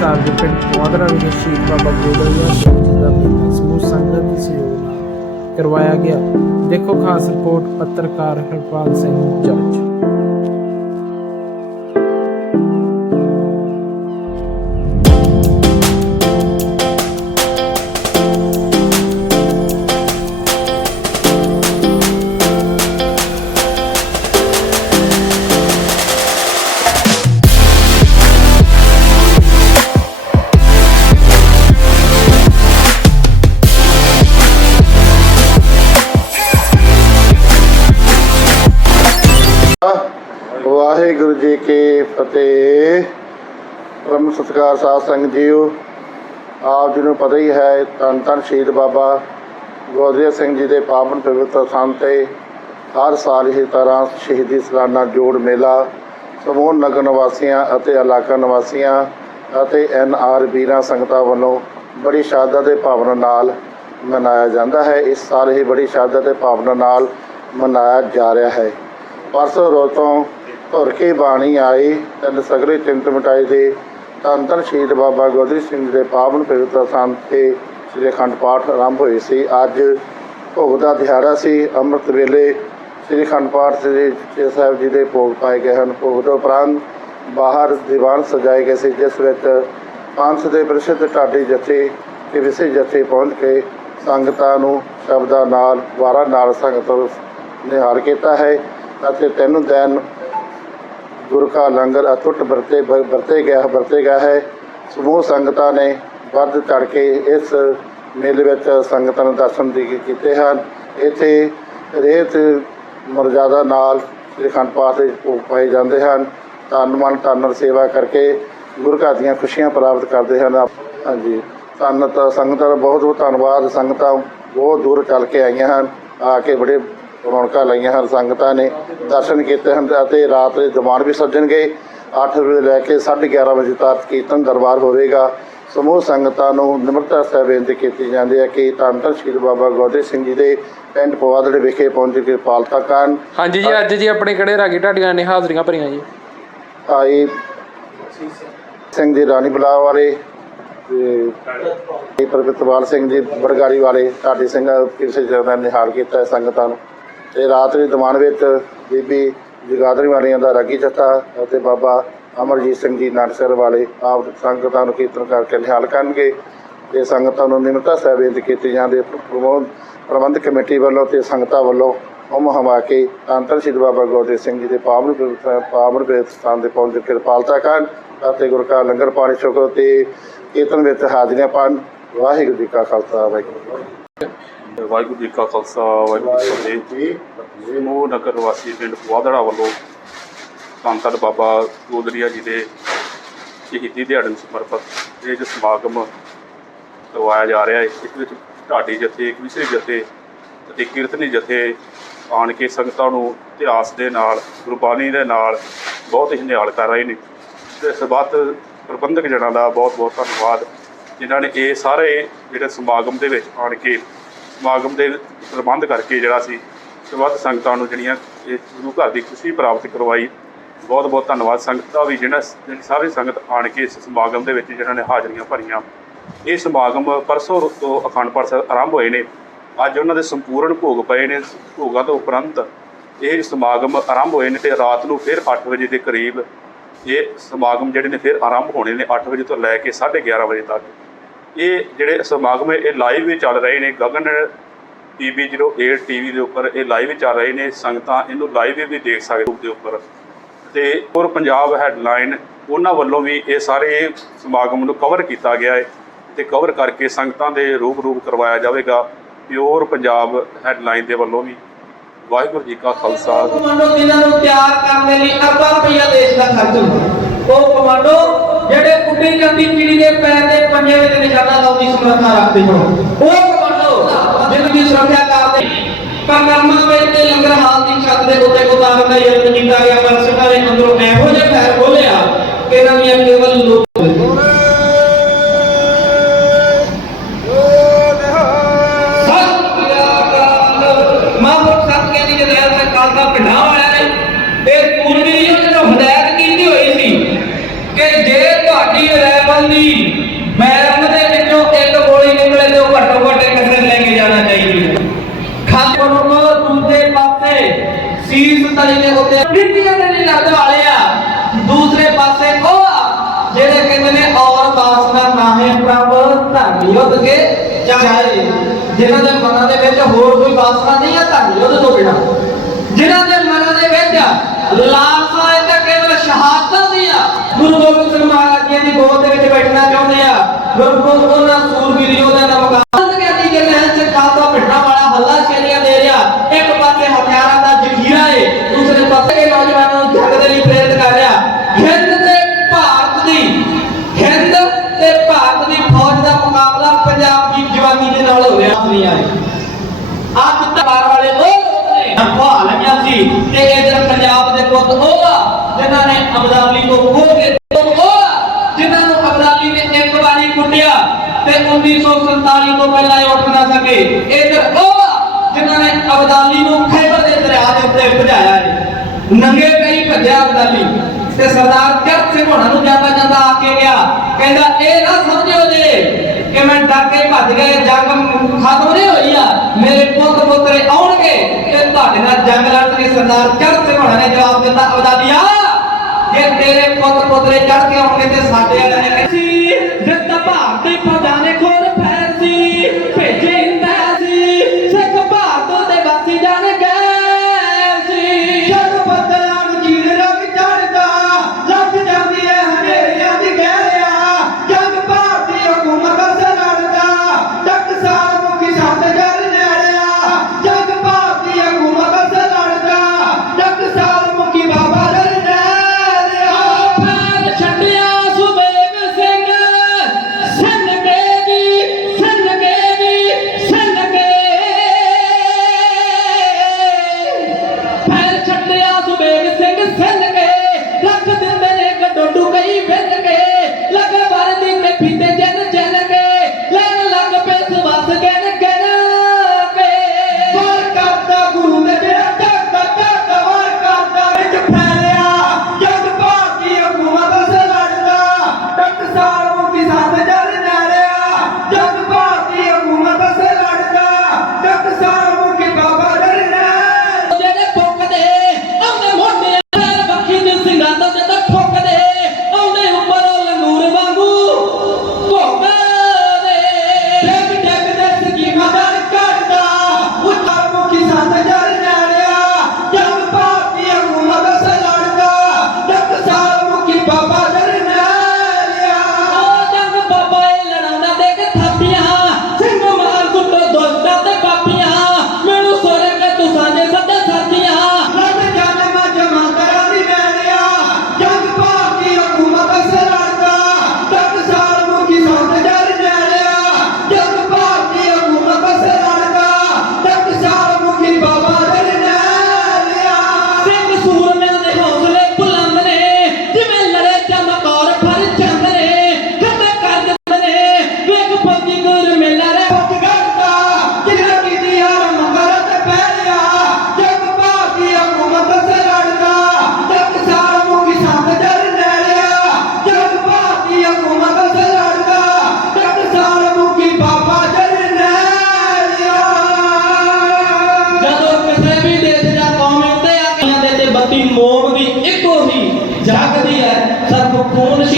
ਸਾਹਿਬ ਦੇ ਪਿੰਡ ਪੁਆਧਰਾ ਵਿਖੇ ਸ਼ਹੀਦ ਬਾਬਾ ਗੋਦੜੀਆ ਸਿੰਘ ਜੀ ਦਾ ਮੇਲਾ ਸਮੂਹ ਸੰਗਤ ਦੇ ਸਹਿਯੋਗ ਨਾਲ ਕਰਵਾਇਆ ਗਿਆ। ਦੇਖੋ ਖਾਸ ਰਿਪੋਰਟ ਪੱਤਰਕਾਰ ਹਰਪਾਲ ਸਿੰਘ ਜੱਜ। ਸਤਿਕਾਰ ਸਾਧ ਸੰਗਤ ਜੀਓ, ਆਪ ਜੀ ਨੂੰ ਪਤਾ ਹੀ ਹੈ, ਧੰਨ ਧੰਨ ਸ਼ਹੀਦ ਬਾਬਾ ਗੋਦਰੀਆ ਸਿੰਘ ਜੀ ਦੇ ਪਾਵਨ ਪਵਿੱਤਰ ਸਥਾਨ ਤੇ ਹਰ ਸਾਲ ਹੀ ਤਰ੍ਹਾਂ ਸ਼ਹੀਦੀ ਸਲਾਨਾ ਜੋੜ ਮੇਲਾ ਸਮੂਹ ਨਗਰ ਨਿਵਾਸੀਆਂ ਅਤੇ ਇਲਾਕਾ ਨਿਵਾਸੀਆਂ ਅਤੇ ਐਨ ਆਰ ਵੀਰਾਂ ਸੰਗਤਾਂ ਵੱਲੋਂ ਬੜੀ ਸ਼ਰਧਾ ਤੇ ਭਾਵਨਾ ਨਾਲ ਮਨਾਇਆ ਜਾਂਦਾ ਹੈ। ਇਸ ਸਾਲ ਹੀ ਬੜੀ ਸ਼ਰਧਾ ਤੇ ਭਾਵਨਾ ਨਾਲ ਮਨਾਇਆ ਜਾ ਰਿਹਾ ਹੈ। ਪਰਸੋਂ ਰੋਜ਼ ਤੋਂ ਧੁਰ ਕੇ ਬਾਣੀ ਆਈ, ਤਿੰਨ ਸਗਲੇ ਚਿੰਤ ਮਿਟਾਏ ਦੇ ਧੰਨ ਧੰਨ ਸ਼ਹੀਦ ਬਾਬਾ ਗੋਦਰੀ ਸਿੰਘ ਦੇ ਪਾਵਨ ਪਵਿੱਤਰ ਸਥਾਨ ਤੇ ਸ੍ਰੀ ਅਖੰਡ ਪਾਠ ਆਰੰਭ ਹੋਏ ਸੀ। ਅੱਜ ਭੋਗ ਦਾ ਦਿਹਾੜਾ ਸੀ। ਅੰਮ੍ਰਿਤ ਵੇਲੇ ਸ੍ਰੀ ਅਖੰਡ ਪਾਠ ਸ੍ਰੀ ਸਾਹਿਬ ਜੀ ਦੇ ਭੋਗ ਪਾਏ ਗਏ ਹਨ। ਭੋਗ ਤੋਂ ਉਪਰੰਤ ਬਾਹਰ ਦੀਵਾਨ ਸਜਾਏ ਗਏ ਸੀ, ਜਿਸ ਵਿੱਚ ਪੰਥ ਦੇ ਪ੍ਰਸਿੱਧ ਢਾਡੀ ਜਥੇ ਤੇ ਵਿਸੇ ਜਥੇ ਪਹੁੰਚ ਕੇ ਸੰਗਤਾਂ ਨੂੰ ਸ਼ਬਦਾਂ ਨਾਲ, ਵਾਰਾਂ ਨਾਲ ਸੰਗਤ ਨਿਹਾਰ ਕੀਤਾ ਹੈ ਅਤੇ ਤੈਨੂੰ ਦੈਨ ਗੁਰੂ ਕਾ ਲੰਗਰ ਅਟੁੱਟ ਵਰਤੇ ਵਰਤੇ ਗਿਆ ਵਰਤੇ ਗਿਆ ਹੈ। ਸਮੂਹ ਸੰਗਤਾਂ ਨੇ ਵੱਧ ਚੜ ਕੇ ਇਸ ਮੇਲੇ ਵਿੱਚ ਸੰਗਤਾਂ ਨੂੰ ਦਰਸ਼ਨ ਦੇ ਕੀਤੇ ਹਨ। ਇੱਥੇ ਰੇਤ ਮਰਜ਼ਾਦਾ ਨਾਲ ਸ੍ਰੀ ਅਖੰਡ ਪਾਠ ਦੇ ਭੋਗ ਪਾਏ ਜਾਂਦੇ ਹਨ। ਤਨ ਮਨ ਤਨ ਸੇਵਾ ਕਰਕੇ ਗੁਰੂ ਘਰ ਦੀਆਂ ਖੁਸ਼ੀਆਂ ਪ੍ਰਾਪਤ ਕਰਦੇ ਹਨ। ਹਾਂਜੀ। ਸੰਗਤ ਸੰਗਤਾਂ ਦਾ ਬਹੁਤ ਬਹੁਤ ਧੰਨਵਾਦ। ਸੰਗਤਾਂ ਬਹੁਤ ਦੂਰ ਚੱਲ ਕੇ ਆਈਆਂ ਹਨ। ਆ ਕੇ ਬੜੇ ਰੌਣਕਾਂ ਲਾਈਆਂ ਹਨ ਸੰਗਤਾਂ ਨੇ ਦਰਸ਼ਨ ਕੀਤੇ ਹਨ ਅਤੇ ਰਾਤ ਦੇ ਦੀਵਾਨ ਵੀ ਸੱਜਣਗੇ। 8 ਵਜੇ ਲੈ ਕੇ 11:30 ਵਜੇ ਤੱਕ ਕੀਰਤਨ ਦਰਬਾਰ ਹੋਵੇਗਾ। ਸਮੂਹ ਸੰਗਤਾਂ ਨੂੰ ਨਿਮਰਤਾ ਸਹਿ ਬੇਨਤੀ ਕੀਤੀ ਜਾਂਦੀ ਹੈ ਕਿ ਧੰਨ ਸ਼ਹੀਦ ਬਾਬਾ ਗੋਦਰੀ ਸਿੰਘ ਜੀ ਦੇ ਪਿੰਡ ਪਵਾਦੜੇ ਵਿਖੇ ਪਹੁੰਚ ਕੇ ਪਾਲਤਾ ਕਰਨ। ਹਾਂਜੀ ਜੀ ਅੱਜ ਜੀ ਆਪਣੇ ਕਿਹੜੇ ਰਾਗੀ ਢਾਡੀਆਂ ਨੇ ਹਾਜ਼ਰੀਆਂ ਭਰੀਆਂ ਜੀ? ਆਈ ਸਿੰਘ ਜੀ ਰਾਣੀ ਬਲਾ ਵਾਲੇ ਤੇ ਪ੍ਰਗਤਵਾਲ ਸਿੰਘ ਜੀ ਬਰਗਾਰੀ ਵਾਲੇ ਢਾਡੀ ਸਿੰਘ ਕਿਸੇ ਜਗ੍ਹਾ ਨਿਹਾਲ ਕੀਤਾ ਹੈ ਸੰਗਤਾਂ ਨੂੰ। ਤੇ ਰਾਤ ਦੇ ਦੀਵਾਨ ਵਿੱਚ ਬੀਬੀ ਜਗਾਦਰੀ ਵਾਲੀਆਂ ਦਾ ਰਾਗੀ ਜਥਾ ਅਤੇ ਬਾਬਾ ਅਮਰਜੀਤ ਸਿੰਘ ਜੀ ਨਾਨਕਸਰ ਵਾਲੇ ਆਪ ਸੰਗਤਾਂ ਨੂੰ ਕੀਰਤਨ ਕਰਕੇ ਨਿਹਾਲ ਕਰਨਗੇ। ਤੇ ਸੰਗਤਾਂ ਨੂੰ ਨਿਮਰਤਾ ਸਹਿ ਬੇਨਤੀ ਕੀਤੀ ਜਾਂਦੀ ਹੈ। ਪ੍ਰਬੰਧ ਪ੍ਰਬੰਧਕ ਕਮੇਟੀ ਵੱਲੋਂ ਤੇ ਸੰਗਤਾਂ ਵੱਲੋਂ ਉਮ ਹਮਾ ਕੇ ਅੰਤਰ ਸ਼ਹੀਦ ਬਾਬਾ ਗੋਦਰੀ ਸਿੰਘ ਜੀ ਦੇ ਪਾਵਨ ਪਵਿੱਤਰ- ਪਾਵਨ ਪਵਿੱਤਰ ਸਥਾਨ ਦੇ ਪਹੁੰਚ ਕੇ ਕਿਰਪਾਲਤਾ ਕਰਨ ਅਤੇ ਗੁਰ ਕਾ ਲੰਗਰ ਪਾਣੀ ਛਕੋ ਤੇ ਕੀਰਤਨ ਵਿੱਚ ਹਾਜ਼ਰੀਆਂ ਪਾਉਣ। ਵਾਹਿਗੁਰੂ ਜੀ ਕਾ ਖਾਲਸਾ, ਵਾਹਿਗੁਰੂ ਜੀ ਵਾਹਿਗੁਰੂ ਜੀ ਕਾ ਖਾਲਸਾ ਵਾਹਿਗੁਰੂ ਜੀ ਕੀ ਫਤਿਹ। ਸਮੂਹ ਨਗਰ ਨਿਵਾਸੀ ਪਿੰਡ ਪੁਆਧੜਾ ਵੱਲੋਂ ਧੰਨ ਧੰਨ ਬਾਬਾ ਗੋਦਰੀਆ ਜੀ ਦੇ ਸ਼ਹੀਦੀ ਦਿਹਾੜੇ ਨੂੰ ਸਮਰਪਿਤ ਇਹ ਜੋ ਸਮਾਗਮ ਕਰਵਾਇਆ ਜਾ ਰਿਹਾ ਹੈ ਇਸ ਵਿੱਚ ਢਾਡੀ ਜਥੇ ਵਿਸ਼ੇ ਜਥੇ ਅਤੇ ਕੀਰਤਨੀ ਜਥੇ ਆਣ ਕੇ ਸੰਗਤਾਂ ਨੂੰ ਇਤਿਹਾਸ ਦੇ ਨਾਲ ਗੁਰਬਾਣੀ ਦੇ ਨਾਲ ਬਹੁਤ ਹੀ ਨਿਹਾਲ ਕਰ ਰਹੇ ਨੇ। ਤੇ ਸਬਤ ਪ੍ਰਬੰਧਕ ਜਨਾਂ ਦਾ ਬਹੁਤ ਬਹੁਤ ਧੰਨਵਾਦ ਜਿਨ੍ਹਾਂ ਨੇ ਇਹ ਸਾਰੇ ਜਿਹੜੇ ਸਮਾਗਮ ਦੇ ਵਿੱਚ ਆਣ ਕੇ ਸਮਾਗਮ ਦੇ ਪ੍ਰਬੰਧ ਕਰਕੇ ਜਿਹੜਾ ਸੀ ਸਬਤ ਸੰਗਤਾਂ ਨੂੰ ਜਿਹੜੀਆਂ ਇਹ ਗੁਰੂ ਘਰ ਦੀ ਖੁਸ਼ੀ ਪ੍ਰਾਪਤ ਕਰਵਾਈ। ਬਹੁਤ ਬਹੁਤ ਧੰਨਵਾਦ। ਸੰਗਤ ਦਾ ਵੀ ਜਿਹਨਾਂ ਜਿਹੜੀ ਸਾਰੀ ਸੰਗਤ ਆਣ ਕੇ ਇਸ ਸਮਾਗਮ ਦੇ ਵਿੱਚ ਜਿਹਨਾਂ ਨੇ ਹਾਜ਼ਰੀਆਂ ਭਰੀਆਂ। ਇਹ ਸਮਾਗਮ ਪਰਸੋਂ ਤੋਂ ਅਖੰਡ ਪਾਠ ਸਾਹਿਬ ਆਰੰਭ ਹੋਏ ਨੇ। ਅੱਜ ਉਹਨਾਂ ਦੇ ਸੰਪੂਰਨ ਭੋਗ ਪਏ ਨੇ। ਭੋਗਾਂ ਤੋਂ ਉਪਰੰਤ ਇਹ ਸਮਾਗਮ ਆਰੰਭ ਹੋਏ ਨੇ ਤੇ ਰਾਤ ਨੂੰ ਫਿਰ 8 ਵਜੇ ਦੇ ਕਰੀਬ ਇਹ ਸਮਾਗਮ ਜਿਹੜੇ ਨੇ ਫਿਰ ਆਰੰਭ ਹੋਣੇ ਨੇ 8 ਵਜੇ ਤੋਂ ਲੈ ਕੇ 11:30 ਵਜੇ ਤੱਕ। ਇਹ ਜਿਹੜੇ ਸਮਾਗਮ ਹੈ, ਇਹ ਲਾਈਵ ਵੀ ਚੱਲ ਰਹੇ ਨੇ। ਗਗਨ ਟੀਵੀ 08 ਟੀਵੀ ਦੇ ਉੱਪਰ ਇਹ ਲਾਈਵ ਚੱਲ ਰਹੇ ਨੇ। ਸੰਗਤਾਂ ਇਹਨੂੰ ਲਾਈਵ ਵੀ ਦੇਖ ਸਕਦੇ ਦੇ ਉੱਪਰ। ਤੇ ਔਰ ਪੰਜਾਬ ਹੈਡਲਾਈਨ ਉਹਨਾਂ ਵੱਲੋਂ ਵੀ ਇਹ ਸਾਰੇ ਸਮਾਗਮ ਨੂੰ ਕਵਰ ਕੀਤਾ ਗਿਆ ਹੈ। ਤੇ ਕਵਰ ਕਰਕੇ ਸੰਗਤਾਂ ਦੇ ਰੂਪ ਰੂਪ ਕਰਵਾਇਆ ਜਾਵੇਗਾ। ਪਿਓਰ ਪੰਜਾਬ ਹੈਡਲਾਈਨ ਦੇ ਵੱਲੋਂ ਵੀ। ਵਾਹਿਗੁਰੂ ਜੀ ਕਾ ਖਾਲਸਾ। ਕਮਾਂਡੋ, ਜਿਨ੍ਹਾਂ ਨੂੰ ਤਿਆਰ ਕਰਨ ਦੇ ਲਈ ਅਰਬਾਂ ਰੁਪਈਆ ਦੇਸ਼ ਦਾ ਖਰਚ ਹੁੰਦਾ। ਉਹ ਕਮਾਂਡੋ ਜਿਹੜੇ ਕੁੱਟੀ ਜਾਂਦੀ ਚਿੜੀ ਦੇ ਪੈਰ ਦੇ ਪੰਜੇ ਵਿੱਚ ਨਿਸ਼ਾਨਾ ਲਾਉਂਦੀ ਸਮਰੱਥਾ ਰੱਖਦੇ ਹੋ ਉਹ ਕਮਾਂਡੋ ਦੀ ਸੁਰੱਖਿਆ ਕਰਦੇ ਪਰਕਰਮਾਂ ਵਿੱਚ ਤੇ ਲੰਗਰ ਹਾਲ ਦੀ ਛੱਤ ਦੇ ਉੱਤੇ ਉਤਾਰਨ ਦਾ ਯਤਨ ਕੀਤਾ ਗਿਆ ਪਰ ਸਿੱਖਾਂ ਦੇ ਅੰਦਰੋਂ ਇਹੋ ਜਿਹੇ ਪੈਰ ਖੋਲਿਆ ਕਿ ਦੀਆਂ ਕੇਵਲ ਲੋਕ ਦੀ ਮੈਰਨ ਦੇ ਵਿੱਚੋਂ ਇੱਕ ਗੋਲੀ ਨਿਕਲੇ ਤੇ ਉਹ ਘੱਟੋ ਘੱਟ ਇੱਕ ਦਿਨ ਲੈ ਕੇ ਜਾਣਾ ਚਾਹੀਦੀ ਹੈ। ਖਾਤਮ ਨੂੰ ਦੂਜੇ ਪਾਸੇ ਸੀਸ ਤਲੀ ਦੇ ਉੱਤੇ ਡਿੱਟੀਆਂ ਦੇ ਲੱਗ ਵਾਲੇ ਆ। ਦੂਸਰੇ ਪਾਸੇ ਉਹ ਜਿਹੜੇ ਕਹਿੰਦੇ ਨੇ ਔਰ ਬਾਸਨਾ ਨਾਹੇ ਪ੍ਰਭ ਧਰਮਯੁੱਧ ਕੇ ਚਾਹੇ ਜਿਨ੍ਹਾਂ ਦੇ ਮਨਾਂ ਦੇ ਵਿੱਚ ਹੋਰ ਕੋਈ ਬਾਸਨਾ ਨਹੀਂ ਆ ਧਰਮਯੁੱਧ ਤੋਂ ਬਿਨਾ। ਜਿਹਨਾਂ ਦੇ ਮਨਾਂ ਦੇ ਵਿੱਚ ਲਾਸਾ ਸ਼ਹਾਦਤ ਦੀ ਆ। ਗੁਰੂ ਗੋਬਿੰਦ ਸਿੰਘ ਮਹਾਰਾਜ ਜੀ ਦੀ ਗੋਦ ਦੇ ਵਿੱਚ ਬੈਠਣਾ ਚਾਹੁੰਦੇ ਆ। ਗੁਰੂ ਉਹਨਾਂ ਸੂਰਬੀਰ ਦਾ ਮੁਕਾਬਲਾ ਕਹਿੰਦੀ ਕਿ ਰਹਿਣ ਚ ਖਾਲਸਾ ਵਾਲਾ ਹੱਲਾ ਸ਼ੇਰੀਆਂ ਦੇ ਰਿਹਾ। ਇੱਕ ਪਾਸੇ ਹਥਿਆਰਾਂ ਦਾ ਜ਼ਖੀਰਾ ਏ, ਦੂਸਰੇ ਪਾਸੇ ਇਹ ਨੌਜਵਾਨਾਂ ਨੂੰ ਜੰਗ ਦੇ ਲਈ ਪ੍ਰੇਰਿਤ ਕਰ ਰਿਹਾ। ਹਿੰਦ ਤੇ ਭਾਰਤ ਦੀ, ਹਿੰਦ ਤੇ ਭਾਰਤ ਦੀ ਫੌਜ ਦਾ ਮੁਕਾਬਲਾ ਪੰਜਾਬ ਦੀ ਜਵਾਨੀ ਦੇ ਨਾਲ ਹੋ ਰਿਹਾ। ਨਹੀਂ ਆਏ ਅੱਜ ਤਵਾਰ ਵਾਲੇ ਉਹ ਲੋਕ ਨੇ ਹੰਪਾ ਲਈਆਂ ਸੀ ਤੇ ਇਧਰ ਪੰਜਾਬ ਦੇ ਪੁੱਤ ਉਹ ਆ ਜਿਨ੍ਹਾਂ ਨੇ ਅਬਦਾਲੀ ਤੋਂ ਖੋਹ ਕੇ ਉਹ ਜਿਨ੍ਹਾਂ ਨੂੰ ਅਬਦਾਲੀ ਨੇ ਇੱਕ ਵਾਰੀ ਕੁੱਟਿਆ ਤੇ 1947 ਤੋਂ ਪਹਿਲਾਂ ਇਹ ਉੱਠ ਨਾ ਸਕੇ। ਇਧਰ ਉਹ ਜਿਨ੍ਹਾਂ ਨੇ ਅਬਦਾਲੀ ਨੂੰ ਖੈਬਰ ਦੇ ਦਰਿਆ ਦੇ ਉੱਤੇ ਭਜਾਇਆ ਹੈ। ਨੰਗੇ ਪੈਰੀ ਭੱਜਿਆ ਅਬਦਾਲੀ ਤੇ ਸਰਦਾਰ ਚਰਚ ਸਿੰਘ ਹੋਣਾ ਨੂੰ ਜਾਂਦਾ ਜਾਂਦਾ ਆ ਕੇ ਗਿਆ। ਕਹਿੰਦਾ, ਇਹ ਨਾ ਸਮਝਿਓ ਜੇ ਕਿ ਮੈਂ ਡਰ ਕੇ ਭੱਜ ਗਏ, ਜੰਗ ਖਤਮ ਨਹੀਂ ਹੋਈ ਆ। ਮੇਰੇ ਪੁੱਤ ਪੁੱਤਰੇ ਆਉਣਗੇ ਤੇ ਤੁਹਾਡੇ ਨਾਲ ਜੰਗ ਲੜਨਗੇ ਸਰਦਾਰ ਚੜ੍ਹ ਸਿੰਘ ਹੋਣਾ ਨੇ ਜਵਾਬ ਦਿੱਤਾ ਅਬਦਾਲੀਆ ਜੇ ਤੇਰੇ ਪੁੱਤ ਪੁੱਤਰੇ ਚੜ ਕੇ ਆਉਣਗੇ ਤੇ ਸਾਡੇ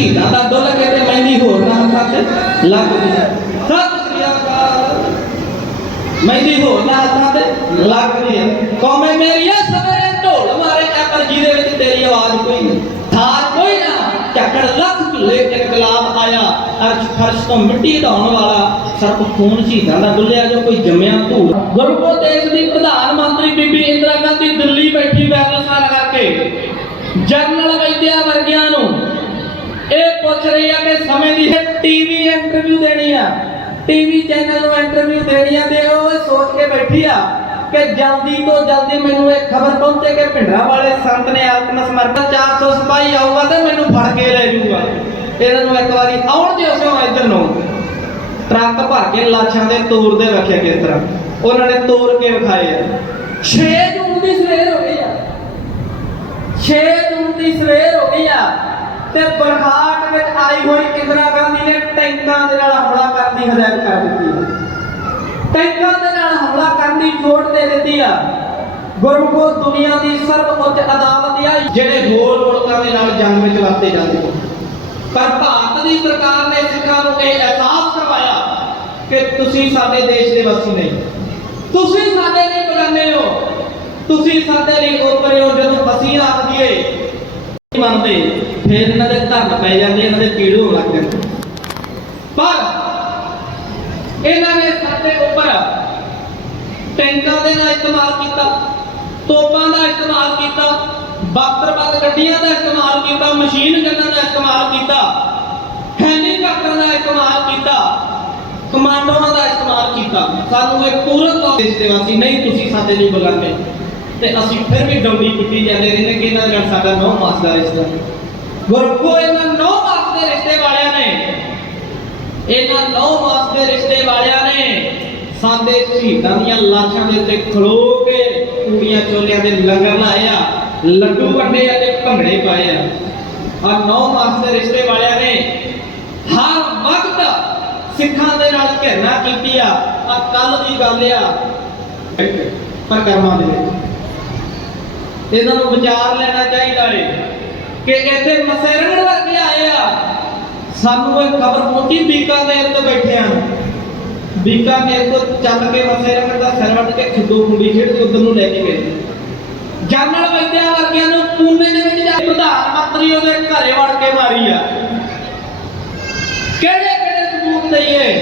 ਸ਼ਹੀਦਾਂ ਦਾ ਡੁੱਲ ਕੇ ਤੇ ਮਹਿੰਦੀ ਹੋਰ ਨਾ ਹੱਥਾਂ ਤੇ ਲੱਗਦੀ ਸਤਿ ਸ੍ਰੀ ਅਕਾਲ। ਮਹਿੰਦੀ ਹੋਰ ਨਾ ਹੱਥਾਂ ਤੇ ਲੱਗਦੀ ਕੌਮੇ ਮੇਰੀਆ ਸਵੇਰੇ ਢੋਲ ਮਾਰੇ ਐਪਰ ਜੀ ਦੇ ਵਿੱਚ ਤੇਰੀ ਆਵਾਜ਼ ਕੋਈ ਨਹੀਂ। ਥਾਰ ਕੋਈ ਨਾ। ਝੱਕੜ ਲੱਖ ਝੁੱਲੇ ਇਨਕਲਾਬ ਆਇਆ। ਅਰਸ਼ ਫਰਸ਼ ਤੋਂ ਮਿੱਟੀ ਢਾਉਣ ਵਾਲਾ ਸਰਬ ਖੂਨ ਸ਼ਹੀਦਾਂ ਦਾ ਡੁੱਲਿਆ ਜੋ ਕੋਈ ਜੰਮਿਆ ਧੂੜ। ਗੁਰਪੁਰ ਦੇਸ਼ ਦੀ ਪ੍ਰਧਾਨ ਮੰਤਰੀ ਬੀਬੀ ਇੰਦਰਾ ਗਾਂਧੀ ਦਿੱਲੀ ਬੈਠੀ ਬੈਲਸਾਂ ਲਗਾ ਜਨਰਲ ਵੈਦਿਆ ਵਰਗਿਆਂ ਨੂੰ ਇਹ ਪੁੱਛ ਰਹੀ ਆ ਕਿ ਸਮੇਂ ਦੀ ਟੀਵੀ ਇੰਟਰਵਿਊ ਦੇਣੀ ਆ। ਟੀਵੀ ਚੈਨਲ ਨੂੰ ਇੰਟਰਵਿਊ ਦੇਣੀ ਆ ਤੇ ਉਹ ਸੋਚ ਕੇ ਬੈਠੀ ਆ ਕਿ ਜਲਦੀ ਤੋਂ ਜਲਦੀ ਮੈਨੂੰ ਇਹ ਖਬਰ ਪਹੁੰਚੇ ਕਿ ਭਿੰਡਰਾ ਵਾਲੇ ਸੰਤ ਨੇ ਆਤਮ ਸਮਰਪਣ 400 ਸਿਪਾਹੀ ਆਊਗਾ ਤੇ ਮੈਨੂੰ ਫੜ ਕੇ ਲੈ ਜਾਊਗਾ। ਇਹਨਾਂ ਨੂੰ ਇੱਕ ਵਾਰੀ ਆਉਣ ਦਿਓ ਕਿਉਂ ਇੱਧਰ ਨੂੰ? ਟਰੱਕ ਭਰ ਕੇ ਲਾਸ਼ਾਂ ਦੇ ਤੋਰ ਦੇ ਰੱਖਿਆ ਕਿਸ ਤਰ੍ਹਾਂ? ਉਹਨਾਂ ਨੇ ਤੋੜ ਕੇ ਵਿਖਾਏ ਆ। 6 ਜੂਨ ਦੀ ਸਵੇਰ ਹੋ ਗਈ ਆ। 6 ਜੂਨ ਦੀ ਸਵੇਰ ਹੋ ਗਈ ਆ। ਤੇ ਬਰਖਾਟ ਵਿੱਚ ਆਈ ਹੋਈ ਇੰਦਰਾ ਗਾਂਧੀ ਨੇ ਟੈਂਕਾਂ ਦੇ ਨਾਲ ਹਮਲਾ ਕਰਨ ਦੀ ਹਦਾਇਤ ਕਰ ਦਿੱਤੀ ਟੈਂਕਾਂ ਦੇ ਨਾਲ ਹਮਲਾ ਕਰਨ ਦੀ ਛੋਟ ਦੇ ਦਿੱਤੀ ਆ। ਗੁਰਮੁਖੋ ਦੁਨੀਆ ਦੀ ਸਰਵ ਅਦਾਲਤ ਆ ਜਿਹੜੇ ਹੋਰ ਮੁਲਕਾਂ ਦੇ ਨਾਲ ਜੰਗ ਵਿੱਚ ਵਰਤੇ ਜਾਂਦੇ ਪਰ ਭਾਰਤ ਦੀ ਸਰਕਾਰ ਨੇ ਸਿੱਖਾਂ ਨੂੰ ਇਹ ਅਹਿਸਾਸ ਕਰਵਾਇਆ ਕਿ ਤੁਸੀਂ ਸਾਡੇ ਦੇਸ਼ ਦੇ ਵਾਸੀ ਨਹੀਂ। ਤੁਸੀਂ ਸਾਡੇ ਲਈ ਬਗਾਨੇ ਹੋ। ਤੁਸੀਂ ਸਾਡੇ ਲਈ ਓਪਰੇ ਹੋ ਜਦੋਂ ਅਸੀਂ ਆਖ ਦਈਏ ਫਿਰ ਇਹਨਾਂ ਦੇ ਧਰਨ ਪੈ ਜਾਂਦੇ, ਇਹਨਾਂ ਦੇ ਪੀੜ ਹੋਣ ਲੱਗ ਜਾਂਦੇ। ਪਰ ਇਹਨਾਂ ਨੇ ਸਾਡੇ ਉੱਪਰ ਟੈਂਕਾਂ ਦੇ ਨਾਲ ਇਸਤੇਮਾਲ ਕੀਤਾ, ਤੋਪਾਂ ਦਾ ਇਸਤੇਮਾਲ ਕੀਤਾ ਬਾਕਰਬੰਦ ਗੱਡੀਆਂ ਦਾ ਇਸਤੇਮਾਲ ਕੀਤਾ, ਮਸ਼ੀਨ ਗੰਨਾਂ ਦਾ ਇਸਤੇਮਾਲ ਕੀਤਾ, ਹੈਲੀਕਾਪਟਰ ਦਾ ਇਸਤੇਮਾਲ ਕੀਤਾ, ਕਮਾਂਡੋਆਂ ਦਾ ਇਸਤੇਮਾਲ ਕੀਤਾ। ਸਾਨੂੰ ਇਹ ਪੂਰਨ ਤੌਰ ਤੇ ਨਹੀਂ, ਤੁਸੀਂ ਸਾਡੇ ਲਈ ਬਗਾਨੇ ਤੇ ਅਸੀਂ ਫਿਰ ਵੀ ਡੌਂਡੀ ਕੁੱਟੀ ਜਾਂਦੇ ਰਹਿੰਦੇ ਕਿ ਇਹਨਾਂ ਨਾਲ ਸਾਡਾ ਨੌ ਮਾਸ ਦਾ ਰਿਸ਼ਤਾ। ਗੁਰਖੋ ਇਹਨਾਂ ਨੌ ਮਾਸ ਦੇ ਰਿਸ਼ਤੇ ਵਾਲਿਆਂ ਨੇ। ਇਹਨਾਂ ਨੌ ਮਾਸ ਦੇ ਰਿਸ਼ਤੇ ਵਾਲਿਆਂ ਨੇ ਸਾਡੇ ਸ਼ਹੀਦਾਂ ਦੀਆਂ ਲਾਸ਼ਾਂ ਦੇ ਉੱਤੇ ਖਲੋ ਕੇ ਕੁੜੀਆਂ ਚੋਲਿਆਂ ਦੇ ਲੰਗਰ ਲਾਏ ਆ ਲੱਡੂ ਵੰਡੇ ਆ ਭੰਗੜੇ ਪਾਏ ਆ। ਆ ਨੌ ਮਾਸ ਦੇ ਰਿਸ਼ਤੇ ਵਾਲਿਆਂ ਨੇ ਹਰ ਵਕਤ ਸਿੱਖਾਂ ਦੇ ਨਾਲ ਘਿਰਨਾ ਕੀਤੀ ਆ। ਆ ਕੱਲ ਦੀ ਗੱਲ ਆ। ਪਰਕਰਮਾਂ ਦੇ ਵਿੱਚ ਇਹਨਾਂ ਨੂੰ ਵਿਚਾਰ ਲੈਣਾ ਚਾਹੀਦਾ ਏ ਕਿ ਇੱਥੇ ਮਸੇ ਵਰਗੇ ਆਏ ਆ। ਸਾਨੂੰ ਇਹ ਖਬਰ ਪਹੁੰਚੀ ਬੀਕਾਨੇਰ ਤੋਂ ਬੈਠਿਆਂ ਬੀਕਾਨੇਰ ਤੋਂ ਚੱਲ ਕੇ ਮਸੇ ਦਾ ਸਿਰ ਵੱਟ ਕੇ ਖਿੱਦੋ ਕੁੰਡੀ ਖੇਡ ਕੇ ਉਧਰ ਨੂੰ ਲੈ ਕੇ ਗਏ। ਜਨਰਲ ਵੈਦਿਆ ਵਰਗਿਆਂ ਨੂੰ ਪੂਨੇ ਦੇ ਵਿੱਚ ਜਾ ਪ੍ਰਧਾਨ ਮੰਤਰੀ ਉਹਦੇ ਘਰੇ ਵੜ ਕੇ ਮਾਰੀ ਆ। ਕਿਹੜੇ ਕਿਹੜੇ ਸਬੂਤ ਏ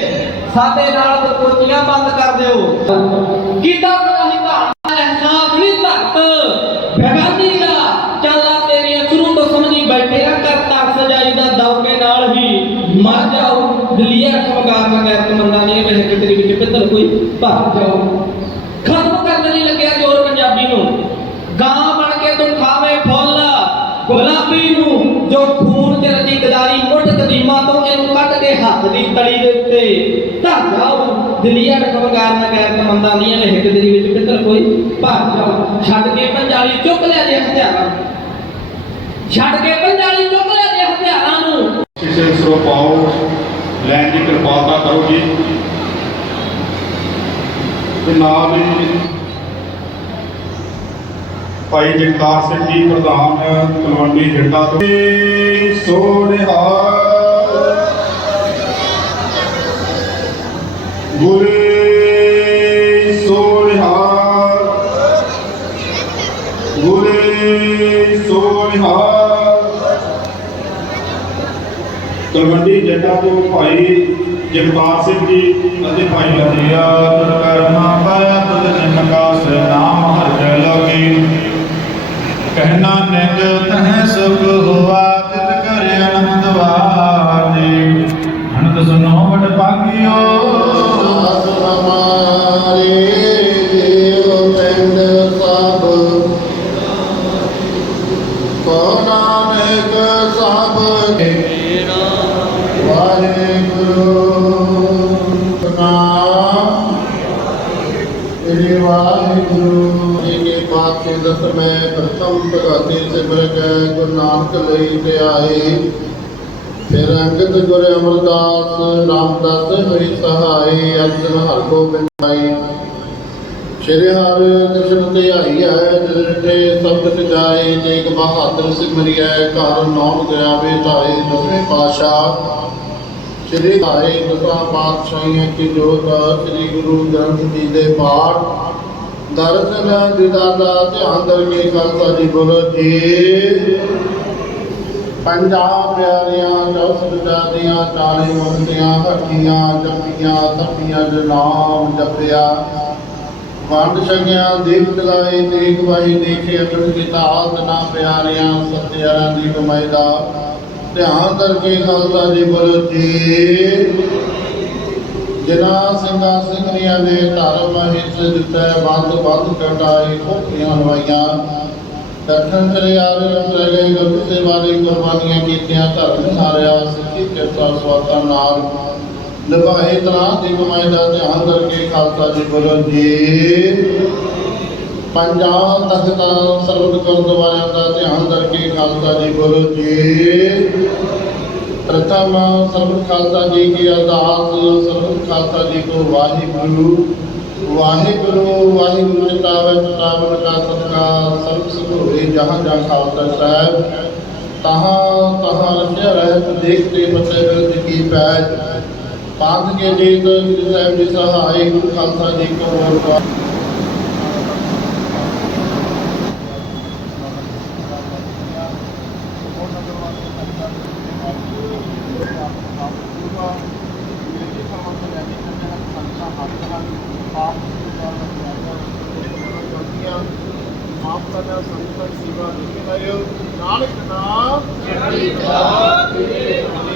ਸਾਡੇ ਨਾਲ ਕੋਚੀਆਂ ਬੰਦ ਕਰ ਦਿਓ। ਕਿਦਾਂ ਕਰਾਹੀ ਧਾਰਨ ਦਾ ਅਹਿਸਾਸ ਨਹੀਂ ਧਰਤ ਬੇਗਾਨੀ ਦਾ ਚੱਲਾ ਤੇਰੀਆਂ ਸ਼ੁਰੂ ਤੋਂ ਸਮਝੀ ਬੈਠੇ ਆ ਕਰ ਤੱਕ ਸਜਾਈ ਦਾ ਦੌਕੇ ਨਾਲ ਹੀ ਮਰ ਜਾਓ ਦਲੀਆ ਕਮਗਾਰ ਨਾ ਗੈਰ ਨਹੀਂ ਵੇਖ ਕੇ ਤੇਰੀ ਵਿੱਚ ਪਿੱਤਲ ਕੋਈ ਭਰ ਜਾਓ। ਖਤਮ ਕਰਨ ਲਈ ਲੱਗਿਆ ਜੋਰ ਪੰਜਾਬੀ ਨੂੰ। ਗਾਂ ਬਣ ਕੇ ਤੂੰ ਖਾਵੇਂ ਫੁੱਲ, ਗੁਲਾਬੀ ਨੂੰ, ਜੋ ਖੂਨ ਤੇ ਰਜੀ ਗਦਾਰੀ ਮੁੱਢ ਕਦੀਮਾ ਤੋਂ ਇਹਨੂੰ ਕੱਢ ਕੇ ਹੱਥ ਦੀ ਤਲੀ ਦੇ ਉੱਤੇ। ਧਰ ਜਾਓ ਦਲੀਆ ਕਮਗਾਰ ਨਾ ਗੈਰ ਨਹੀਂ ਵੇਖ ਕੇ ਤੇਰੀ ਵਿੱਚ ਪਿੱਤਲ ਕੋਈ ਭਰ ਜਾਓ। ਛੱਡ ਕੇ ਪੰਜਾਲੀ ਚੁੱਕ ਲਿਆ ਜੇ ਹਥਿਆਰਾਂ। ਨੂੰ। ਛੱਡ ਕੇ ਪੰਜਾਲੀ ਚੁੱਕ ਲਿਆ ਜੇ ਹਥਿਆਰਾਂ ਨੂੰ ਕਿਸੇ ਪਾਓ, ਲੈਣ ਦੀ ਕਿਰਪਾਲਤਾ ਕਰੋ ਜੀ। ਤੇ ਨਾਲ ਹੀ ਭਾਈ ਜਗਤਾਰ ਸਿੰਘ ਜੀ, ਪ੍ਰਧਾਨ ਤਲਵੰਡੀ ਜੱਟਾ ਤੋਂ। ਸੋਨਿਹਾ ਗੁਰੇ ਤਲਵੰਡੀ ਤੋਂ ਭਾਈ ਜਗਤਾਰ ਸਿੰਘ ਜੀ ਅਤੇ ਭਾਈ ਲਤੀਆ ਕਰਨਾ ਪਾਇਆ ਤੁਧ ਨਿਮਕਾ ਨਾਮ ਹਰ ਜੈ ਲੋਕੀ ਕਹਿਣਾ ਨਿਜ ਤਹ ਸੁਖ ਹੋਆ, ਤਿਤ ਕਰ ਅਨੰਦ ਵਾਜੇ ਅਨੰਦ ਸੁਨੋ ਵਡ ਭਾਗਿਓ ਮੈਂ ਪ੍ਰਥਮ ਸਿਮਰ ਕੈ ਗੁਰੂ ਨਾਨਕ ਲਈ ਤੇ ਫਿਰ ਅੰਗਦ ਗੁਰ ਅਮਰਦਾਸ ਰਾਮਦਾਸ ਹੋਈ ਸਹਾਈ ਅਰਜਨ ਹਰ ਗੋਬਿੰਦ ਆਈ ਸ਼੍ਰੀ ਹਰਿ ਕ੍ਰਿਸ਼ਨ ਤੇ ਹੈ ਜਿਤੇ ਸਬਦ ਸਜਾਏ ਤੇਗ ਬਹਾਦਰ ਸਿਮਰਿਐ, ਘਰ ਨੌਨ ਗਿਆ ਵੇ ਧਾਏ, ਦਸਵੇਂ ਪਾਸ਼ਾ ਸ਼੍ਰੀ ਹਰਿ ਦਸਾਂ ਪਾਤਸ਼ਾਹੀਆਂ ਕੀ ਜੋਤ ਸ੍ਰੀ ਗੁਰੂ ਗ੍ਰੰਥ ਜੀ ਦੇ ਪਾਠ। ਦਰਸ਼ਨ ਦਿਦਾਦਾ ਧਿਆਨ ਦਰ ਖਾਲਸਾ ਜੀ ਬੋਲੋ ਜੀ। ਪੰਜਾਬ ਪਿਆਰੀਆਂ, ਚੌਸਠ ਜਾਤੀਆਂ, ਚਾਲੀ ਮੁਕਤੀਆਂ ਹੱਟੀਆਂ ਜੰਮੀਆਂ ਤਪੀਆਂ ਜੋ ਜਪਿਆ। ਵੰਡ ਛਕਿਆ, ਦੀਪ ਜਗਾਏ ਤੇਗ ਵਾਹੀ, ਦੇਖੇ ਅਟਲ ਕੀਤਾ ਹਾਲਤ ਨਾ ਪਿਆਰੀਆਂ ਸਤਿਆਰਾਂ ਦੀ ਕਮਾਈ ਦਾ। ਧਿਆਨ ਕਰਕੇ ਖਾਲਸਾ ਜੀ ਬੋਲੋ ਜੀ। ਜਿਨਾ ਸਿੰਘਾਂ ਸਿੰਘਣੀਆਂ ਨੇ ਧਰਮ ਹਿੱਸ ਦਿੱਤਾ ਬੰਦ ਬੰਦ ਕਟਾਏ ਖੋਪੀਆਂ ਲਵਾਈਆਂ ਦਰਸ਼ਨ ਕਰੇ ਆਰੇ ਅੰਦਰ ਗਏ ਗੁਰੂ ਸੇਵਾ ਲਈ ਕੁਰਬਾਨੀਆਂ ਕੀਤੀਆਂ, ਧਰਮ ਸਾਰਿਆ, ਸਿੱਖੀ ਕਿਰਪਾ ਸਵਾਤਾਂ ਨਾਲ ਨਿਭਾਏ। ਤਨਾ ਦੀ ਕਮਾਈ ਦਾ ਧਿਆਨ ਕਰਕੇ ਖਾਲਸਾ ਜੀ ਬੋਲੋ ਜੀ। ਪੰਜਾਬ ਤਖਤਾਂ ਸਰਬਤ ਗੁਰਦੁਆਰਿਆਂ ਦਾ ਧਿਆਨ ਕਰਕੇ ਖਾਲਸਾ ਜੀ ਬੋਲੋ ਜੀ। ਪ੍ਰਥਮ ਸਰਬਤ ਖਾਲਸਾ ਜੀ ਕੀ ਅਰਦਾਸ ਸਰਬਤ ਖਾਲਸਾ ਜੀ ਕੋ ਵਾਹਿਗੁਰੂ। ਵਾਹਿਗੁਰੂ ਵਾਹਿਗੁਰੂ ਜੀ ਕਾ ਕਾ ਸਤਿਕਾਰ, ਸਰਬ ਸੁਖ ਹੋਏ ਜਹਾਂ ਜਾਂ ਖਾਲਸਾ ਸਾਹਿਬ। ਤਹਾਂ ਤਹਾਂ ਰਖਿਆ ਰਹਿਤ ਦੇਖਤੇ ਫਤਿਹ ਬਿਰਦ ਕੀ ਪੈਜ। ਪੰਥ ਕੇ ਜੀਤ ਸਾਹਿਬ ਜੀ ਸਹਾਈ ਖਾਲਸਾ ਜੀ ਕੋ ਹੋਰ ਮਾਫ ਕਰਨਾ ਸੰਤਨ ਸੇਵਾ ਦੇ ਕੇ ਲਾਇਓ ਨਾਨਕ ਨਾਮ ਨਾਮ ਵਾਹਿਗੁਰੂ